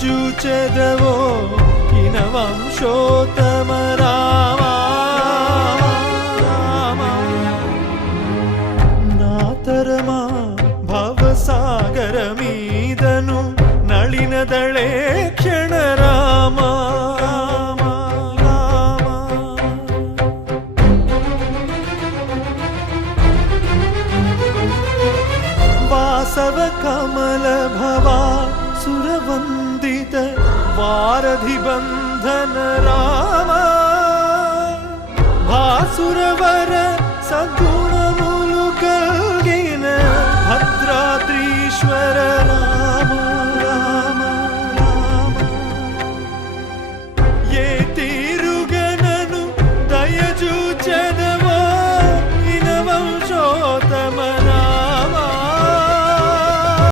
జూచెదవో హినవంశోత్తమ రామ నాతరమా భవసాగర మీదను నళినదళే క్షణ రామ వాసవ కమల భవా సురవందిత వారధి బంధన రామ భాసురవర సద్గుణము